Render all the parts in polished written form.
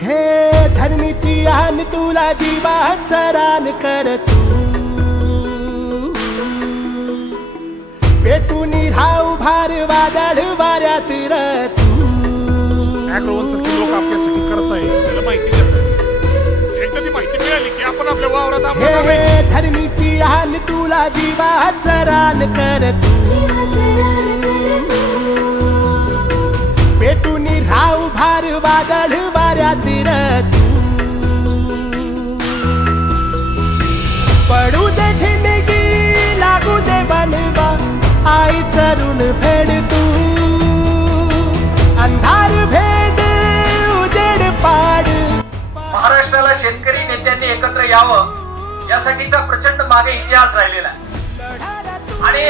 हे धरणीची आन तुला जीवात रान कर तू पेटून राहू भार वादळ वाऱ्यात तू लोक आपल्यासाठी करताय त्याला माहिती देतात एकदा ती माहिती मिळाली की आपण आपल्या वावरात हे धरणीची आन तुला जीवात रान कर तू पेटून राहू भार वादळ वाऱ्यात तू पडू दे ठिणगी लागू दे बनवा आई चरून फेड तू अंधार भेद उजेड पाड महाराष्ट्राला शेतकरी नेत्यांनी एकत्र यावं यासाठीचा प्रचंड मागे इतिहास राहिलेला आहे आणि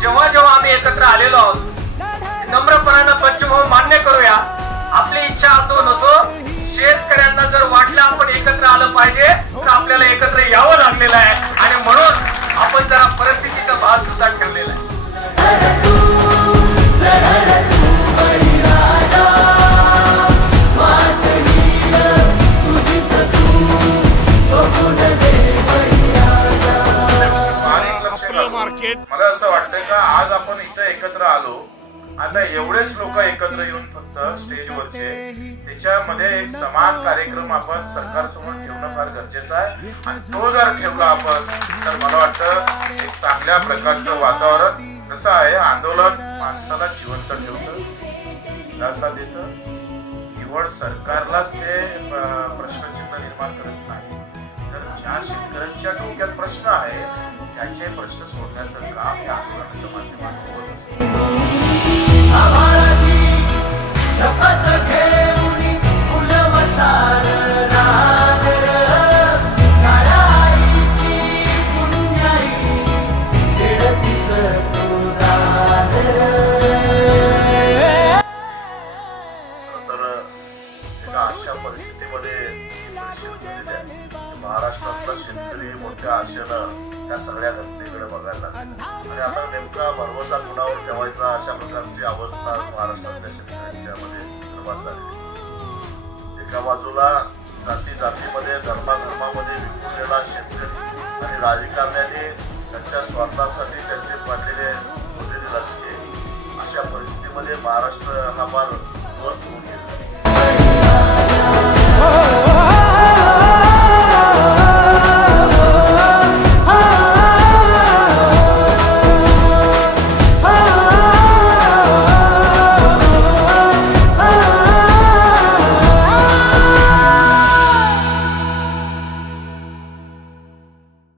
जेव्हा जेव्हा आम्ही एकत्र आलेलो आहोत नम्रपणानं पंचभूम मान्य करूया आपली इच्छा असो नसो शेतकऱ्यांना जर वाटलं आपण एकत्र आलं पाहिजे तर आपल्याला एकत्र यावं लागलेलं आहे आणि म्हणून आपण जरा परिस्थितीचा भाग सुद्धा ठेवलेला आहे मला असं वाटतंय का आज आपण इथं एकत्र आलो आता एवढेच लोक एकत्र येऊन फक्त स्टेजवरचे त्याच्यामध्ये एक समान कार्यक्रम आपण सरकारसमोर ठेवणं फार गरजेचं आहे आणि तो जर ठेवला आपण तर मला वाटतं एक चांगल्या प्रकारचं वातावरण कसं आहे आंदोलन माणसाला जिवंत ठेवतं दिलासा देतं निवड सरकारलाच ते प्रश्नचिन्ह निर्माण करत नाही तर ज्या शेतकऱ्यांच्या डोक्यात प्रश्न आहे त्याचे प्रश्न सोडण्याचं काम या आंदोलनाच्या माध्यमातून होत असतं शपथ घेऊन फुलवसार काळाईची पुण्याई खेळतीच तर एका अशा परिस्थितीमध्ये महाराष्ट्रातला शेतकरी मोठ्या आशेनं त्या सगळ्या घटनेकडे बघायला लागला आणि आता नेमका भरवसा कुणावर ठेवायचा अशा प्रकारची अवस्था महाराष्ट्रातल्या शेतकऱ्यांच्यामध्ये निर्माण झाली एका बाजूला जाती जातीमध्ये धर्माधर्मामध्ये विखुरलेला शेतकरी आणि राजकारण्याने त्यांच्या स्वार्थासाठी त्यांचे पाडलेले मोठे लचके अशा परिस्थितीमध्ये महाराष्ट्र हा फार ध्वस्त होऊन गेला